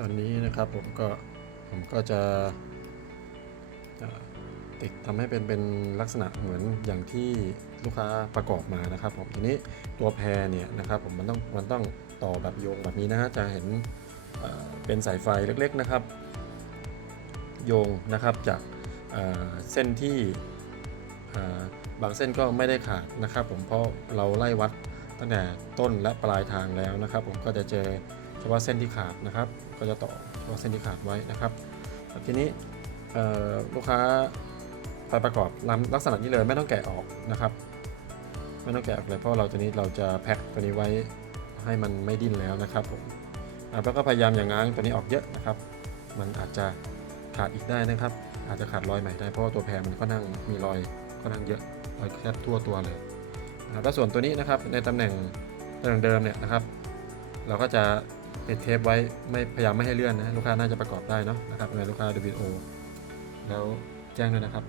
ตอนนี้นะครับผมก็ผมก็จะติดทำให้เป็นเป็นลักษณะเหมือนอย่างที่ลูกค้าประกอบมานะครับผมทีนี้ตัวแพรเนี่ยนะครับผมมันต้องมันต้องต่อแบบโยงแบบนี้นะฮะจะเห็นเป็นสายไฟเล็กๆนะครับ โยงนะครับจากเเส้นที่บางเส้นก็ไม่ได้ขาดนะครับ ผมเพราะเราไล่วัดตั้งแต่ต้นและปลายทางแล้วนะครับ ผมก็จะเจอ เฉพาะเส้นที่ขาดนะครับ ก็จะต่อเฉพาะเส้นที่ขาดไว้นะครับทีนี้ลูกค้าไปประกอบลักษณะนี้เลยไม่ต้องแกะออกนะครับไม่ต้องแกะออกเลยเพราะเราตัวนี้เราจะแพ็คตัวนี้ไว้ให้มันไม่ดิ้นแล้วนะครับผมแล้วก็พยายามอย่างง้างตัวนี้ออกเยอะนะครับ มันอาจจะขาดอีกได้นะครับ อาจจะขาดรอยใหม่ได้เพราะตัวแพรมันก็นั่งมีรอยก็นั่งเยอะรอยแคบทั่วตัวเลยนะครับแล้วส่วนตัวนี้นะครับในตำแหน่งตำแหน่งเดิมเนี่ยนะครับ เราก็จะ เทปไว้ไม่พยายามไม่ให้เลื่อนนะลูกค้าน่าจะประกอบได้เนาะนะครับเมื่อลูกค้าดูวิดีโอแล้วแจ้งด้วยนะครับ